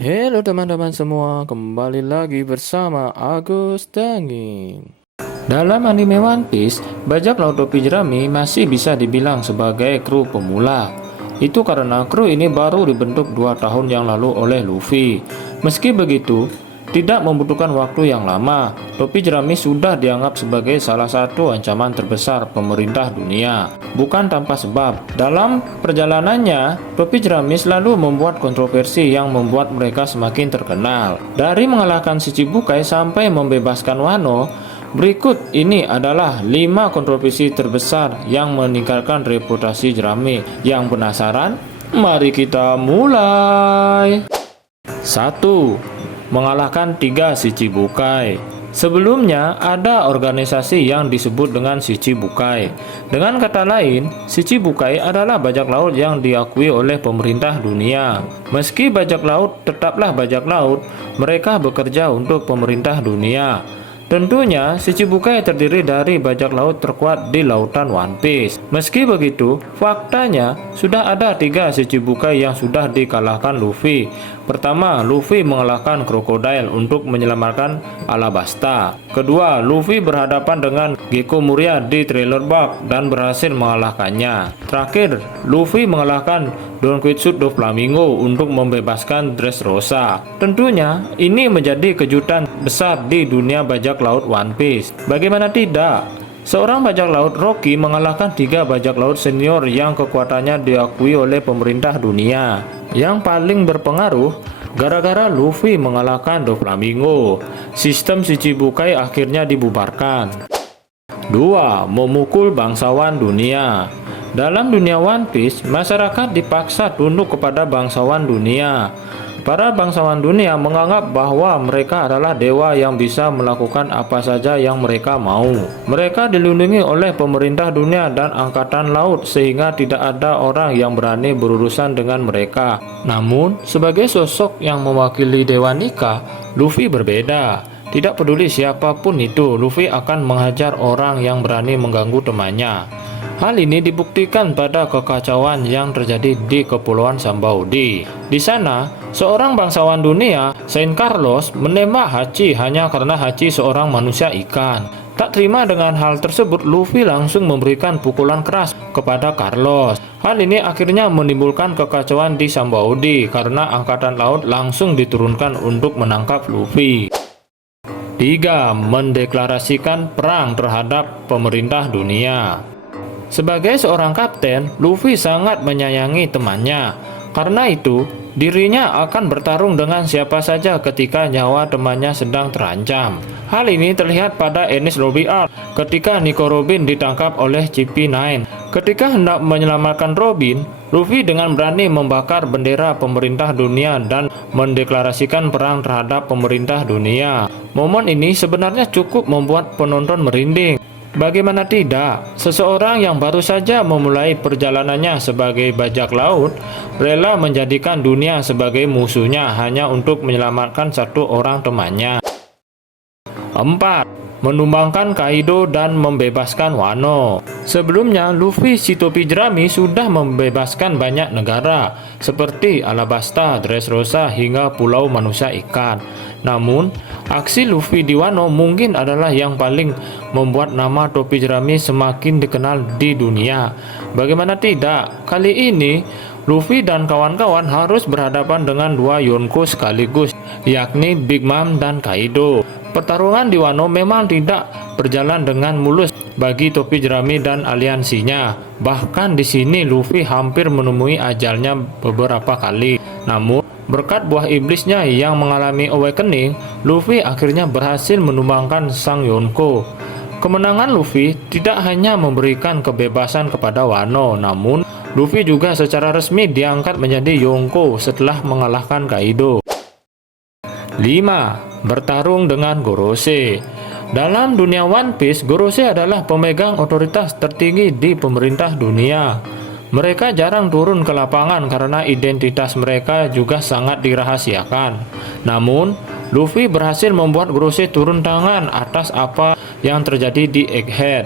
Halo teman-teman semua, kembali lagi bersama Agus Dangin. Dalam anime One Piece, bajak laut topi jerami masih bisa dibilang sebagai kru pemula. Itu karena kru ini baru dibentuk 2 tahun yang lalu oleh Luffy. Meski begitu, tidak membutuhkan waktu yang lama, topi jerami sudah dianggap sebagai salah satu ancaman terbesar pemerintah dunia. Bukan tanpa sebab, dalam perjalanannya, topi jerami selalu membuat kontroversi yang membuat mereka semakin terkenal. Dari mengalahkan Shichibukai sampai membebaskan Wano, berikut ini adalah 5 kontroversi terbesar yang meningkatkan reputasi jerami. Yang penasaran? Mari kita mulai. 1. Mengalahkan 3 Shichibukai. Sebelumnya ada organisasi yang disebut dengan Shichibukai. Dengan kata lain, Shichibukai adalah bajak laut yang diakui oleh pemerintah dunia. Meski bajak laut tetaplah bajak laut, mereka bekerja untuk pemerintah dunia. Tentunya, Shichibukai terdiri dari bajak laut terkuat di lautan One Piece. Meski begitu, faktanya sudah ada 3 Shichibukai yang sudah dikalahkan Luffy. Pertama, Luffy mengalahkan Crocodile untuk menyelamatkan Alabasta. Kedua, Luffy berhadapan dengan Gecko Moria di Thriller Bark dan berhasil mengalahkannya. Terakhir, Luffy mengalahkan Don Quixote Doflamingo untuk membebaskan Dressrosa. Tentunya, ini menjadi kejutan besar di dunia bajak laut One Piece. Bagaimana tidak? Seorang bajak laut, Rocky, mengalahkan 3 bajak laut senior yang kekuatannya diakui oleh pemerintah dunia. Yang paling berpengaruh, gara-gara Luffy mengalahkan Doflamingo, sistem Shichibukai akhirnya dibubarkan. 2. Memukul bangsawan dunia. Dalam dunia One Piece, masyarakat dipaksa tunduk kepada bangsawan dunia. Para bangsawan dunia menganggap bahwa mereka adalah dewa yang bisa melakukan apa saja yang mereka mau. Mereka dilindungi oleh pemerintah dunia dan angkatan laut sehingga tidak ada orang yang berani berurusan dengan mereka. Namun, sebagai sosok yang mewakili Dewa Nika, Luffy berbeda. Tidak peduli siapapun itu, Luffy akan menghajar orang yang berani mengganggu temannya. Hal ini dibuktikan pada kekacauan yang terjadi di Kepulauan Sambaudi. Di sana, seorang bangsawan dunia, Saint Carlos, menembak Hachi hanya karena Hachi seorang manusia ikan. Tak terima dengan hal tersebut, Luffy langsung memberikan pukulan keras kepada Carlos. Hal ini akhirnya menimbulkan kekacauan di Sambaudi karena angkatan laut langsung diturunkan untuk menangkap Luffy. 3. Mendeklarasikan perang terhadap pemerintah dunia. Sebagai seorang kapten, Luffy sangat menyayangi temannya. Karena itu, dirinya akan bertarung dengan siapa saja ketika nyawa temannya sedang terancam. Hal ini terlihat pada Enies Lobby Arc ketika Nico Robin ditangkap oleh CP9. Ketika hendak menyelamatkan Robin, Luffy dengan berani membakar bendera pemerintah dunia dan mendeklarasikan perang terhadap pemerintah dunia. Momen ini sebenarnya cukup membuat penonton merinding. Bagaimana tidak, seseorang yang baru saja memulai perjalanannya sebagai bajak laut rela menjadikan dunia sebagai musuhnya hanya untuk menyelamatkan satu orang temannya. 4. Menumbangkan Kaido dan membebaskan Wano. Sebelumnya, Luffy si topi jerami sudah membebaskan banyak negara seperti Alabasta, Dressrosa hingga Pulau Manusia Ikan. Namun, aksi Luffy di Wano mungkin adalah yang paling membuat nama topi jerami semakin dikenal di dunia. Bagaimana tidak, kali ini Luffy dan kawan-kawan harus berhadapan dengan 2 Yonko sekaligus, yakni Big Mom dan Kaido. Pertarungan di Wano memang tidak berjalan dengan mulus bagi topi jerami dan aliansinya. Bahkan di sini Luffy hampir menemui ajalnya beberapa kali. Namun, berkat buah iblisnya yang mengalami awakening, Luffy akhirnya berhasil menumbangkan sang Yonko. Kemenangan Luffy tidak hanya memberikan kebebasan kepada Wano, namun Luffy juga secara resmi diangkat menjadi Yonko setelah mengalahkan Kaido. 5. Bertarung dengan Gorosei. Dalam dunia One Piece, Gorosei adalah pemegang otoritas tertinggi di pemerintah dunia. Mereka jarang turun ke lapangan karena identitas mereka juga sangat dirahasiakan. Namun, Luffy berhasil membuat Gorosei turun tangan atas apa yang terjadi di Egghead.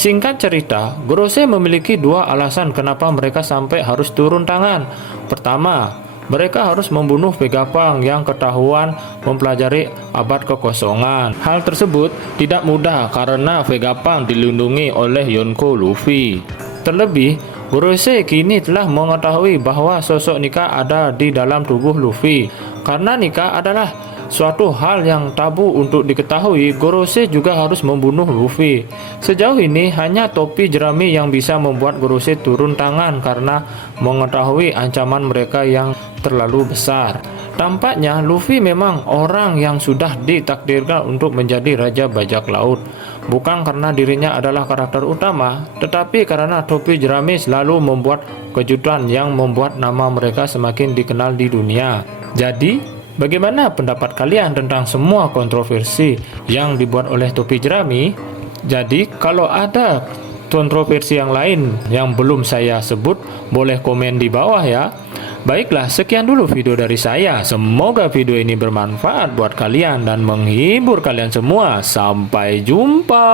Singkat cerita, Gorosei memiliki 2 alasan kenapa mereka sampai harus turun tangan. Pertama, mereka harus membunuh Vegapunk yang ketahuan mempelajari abad kekosongan. Hal tersebut tidak mudah karena Vegapunk dilindungi oleh Yonko Luffy. Terlebih, Gorosei kini telah mengetahui bahwa sosok Nika ada di dalam tubuh Luffy. Karena Nika adalah suatu hal yang tabu untuk diketahui, Gorosei juga harus membunuh Luffy. Sejauh ini hanya topi jerami yang bisa membuat Gorosei turun tangan karena mengetahui ancaman mereka yang terlalu besar. Tampaknya Luffy memang orang yang sudah ditakdirkan untuk menjadi Raja Bajak Laut. Bukan karena dirinya adalah karakter utama, tetapi karena topi jerami selalu membuat kejutan yang membuat nama mereka semakin dikenal di dunia. Jadi, bagaimana pendapat kalian tentang semua kontroversi yang dibuat oleh topi jerami? Jadi, kalau ada kontroversi yang lain yang belum saya sebut, boleh komen di bawah ya. Baiklah, sekian dulu video dari saya. Semoga video ini bermanfaat buat kalian dan menghibur kalian semua. Sampai jumpa.